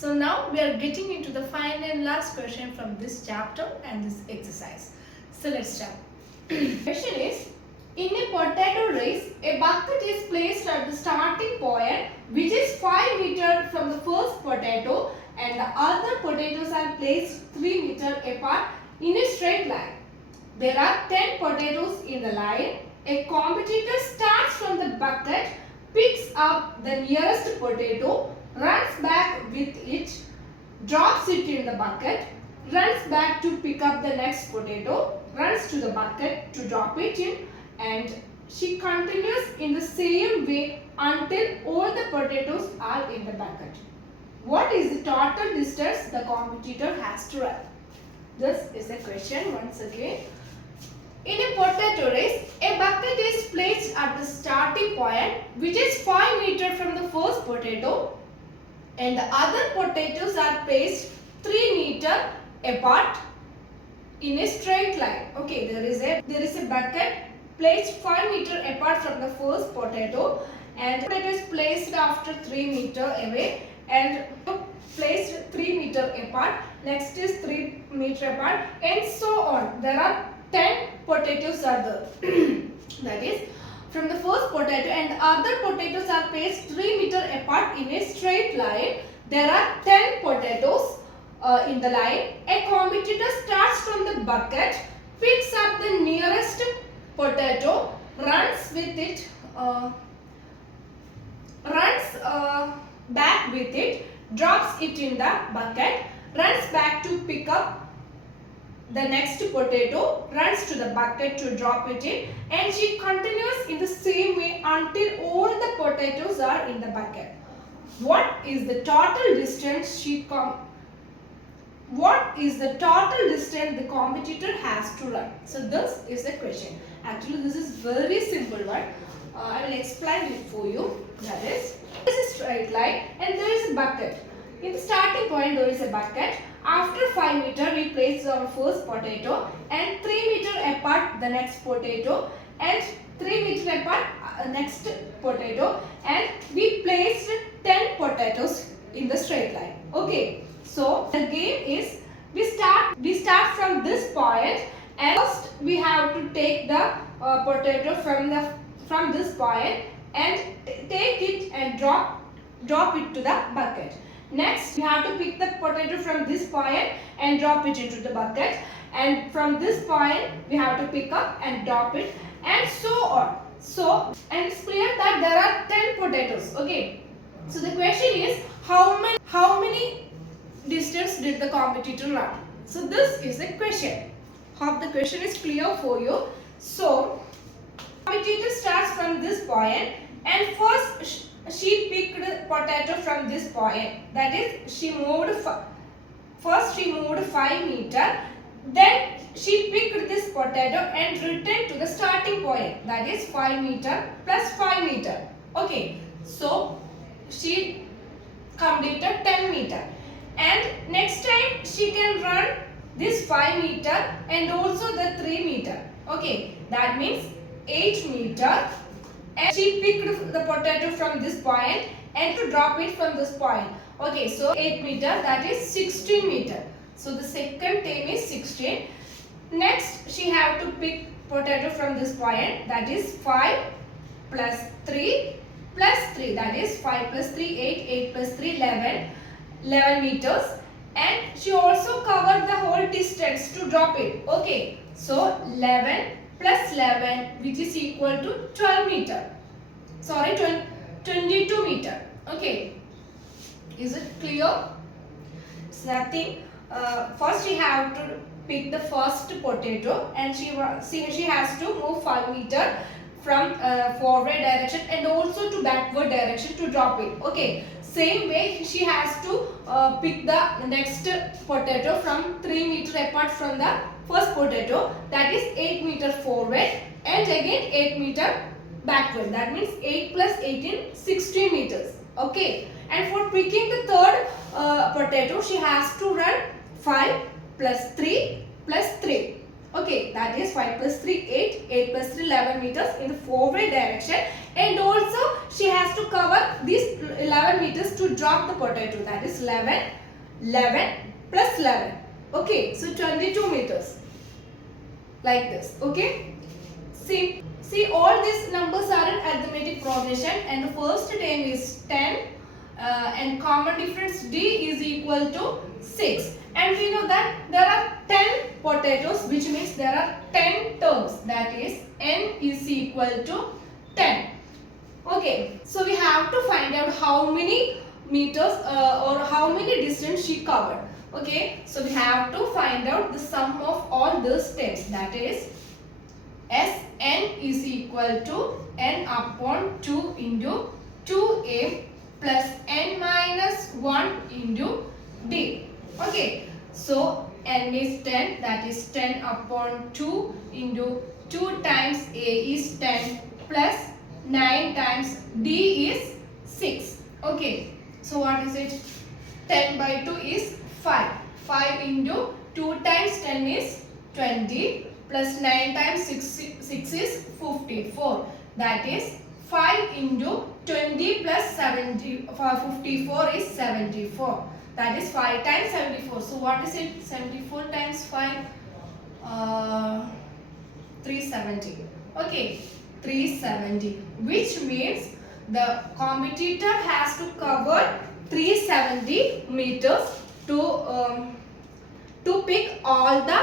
So now we are getting into the final and last question from this chapter and this exercise. So let's start. Question is, in a potato race, a bucket is placed at the starting point which is 5 meters from the first potato and the other potatoes are placed 3 meters apart in a straight line. There are 10 potatoes in the line. A competitor starts from the bucket, picks up the nearest potato, runs back with it, drops it in the bucket, runs back to pick up the next potato, runs to the bucket to drop it in, and she continues in the same way until all the potatoes are in the bucket. What is the total distance the competitor has to run? This is the question once again. In a potato race, a bucket is placed at the starting point which is 5 meters from the first potato and the other potatoes are placed 3 meters apart in a straight line. Okay, there is a bucket placed 5 meters apart from the first potato and potato is placed after 3 meters away and placed 3 meters apart. Next is 3 meters apart and so on. There are 10 potatoes are there. That is, from the first potato and the other potatoes are placed 3 meters apart in a straight line. There are 10 potatoes in the line. A competitor starts from the bucket, picks up the nearest potato, runs with it, back with it, drops it in the bucket, runs back to pick up the next potato, runs to the bucket to drop it in, and she continues in the same way until all the potatoes are in the bucket. What is the total distance the competitor has to run? So this is the question. Actually, this is very simple one. I will explain it for you. That is, this is a straight line and there is a bucket. In the starting point, there is a bucket. After 5 meters, we place our first potato and 3 meters apart the next potato and 3 meters apart next potato, and we placed 10 potatoes in the straight line. Okay, so the game is we start from this point and first we have to take the potato from this point and take it and drop it to the bucket. Next, we have to pick the potato from this point and drop it into the bucket, and from this point we have to pick up and drop it, and so on. So, and it's clear that there are 10 potatoes. Okay. So the question is, how many distance did the competitor run? So this is the question. Hope the question is clear for you. So, competitor starts from this point and first she picked potato from this point. That is, she moved 5 meters. Then she picked this potato and returned to the starting point. That is 5 meters plus 5 meters. Okay. So she completed 10 meters. And next time she can run this 5 meters and also the 3 meters. Okay. That means 8 meters. And she picked the potato from this point and to drop it from this point. Okay, so 8 meters, that is 16 meters. So the second time is 16. Next, she have to pick potato from this point, that is 5 plus 3 plus 3, that is 5 plus 3, 8, 8 plus 3, 11 meters. And she also covered the whole distance to drop it. Okay, so 11 plus 11 which is equal to 12 meter. Sorry, 22 meter. Okay. Is it clear? It's nothing. First she have to pick the first potato and she has to move 5 meter from forward direction and also to backward direction to drop it. Okay. Same way she has to pick the next potato from 3 meter apart from the first potato, that is 8 meter forward and again 8 meter backward. That means 8 plus 18, 16 meters. Okay. And for picking the third potato, she has to run 5 plus 3 plus 3. Okay, that is 5 plus 3 8, 8 plus 3 11 meters in the forward direction, and also she has to cover these 11 meters to drop the potato, that is 11 plus 11. Okay, so 22 meters like this. Okay, see all these numbers are in arithmetic progression, and the first term is 10 and common difference D is equal to 6, and we know that there are 10 potatoes, which means there are 10 terms, that is n is equal to 10. Okay, so we have to find out how many meters or how many distance she covered. Okay, so we have to find out the sum of all these terms, that is Sn is equal to n upon 2 into 2a plus n minus 1 into d. Okay, so n is 10, that is 10 upon 2 into 2 times a is 10 plus 9 times d is 6. Okay, so what is it? 10 by 2 is 5. 5 into 2 times 10 is 20 plus 9 times 6 is 54. That is 5 into 20 plus 54 is 74. That is 5 times 74. So what is it? 74 times 5? 370. Okay, 370. Which means the competitor has to cover 370 meters to pick all the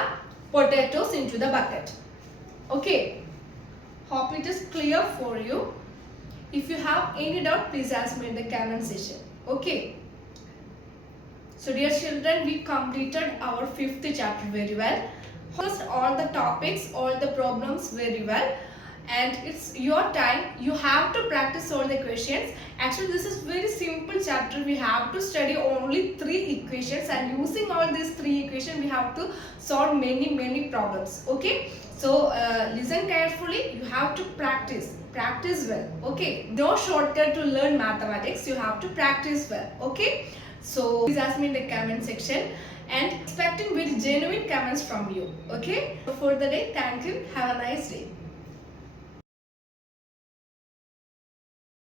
potatoes into the bucket. Okay, hope it is clear for you. If you have any doubt, please ask me in the comment section. Okay, so dear children, we completed our 5th chapter very well. First, all the topics, all the problems very well, and it's your time. You have to practice all the questions. Actually, this is very simple chapter. We have to study only 3 equations, and using all these 3 equations we have to solve many problems. Okay, so listen carefully. You have to practice well. Okay, no shortcut to learn mathematics. You have to practice well. Okay, so please ask me in the comment section, and expecting very genuine comments from you. Okay, for the day, thank you. Have a nice day.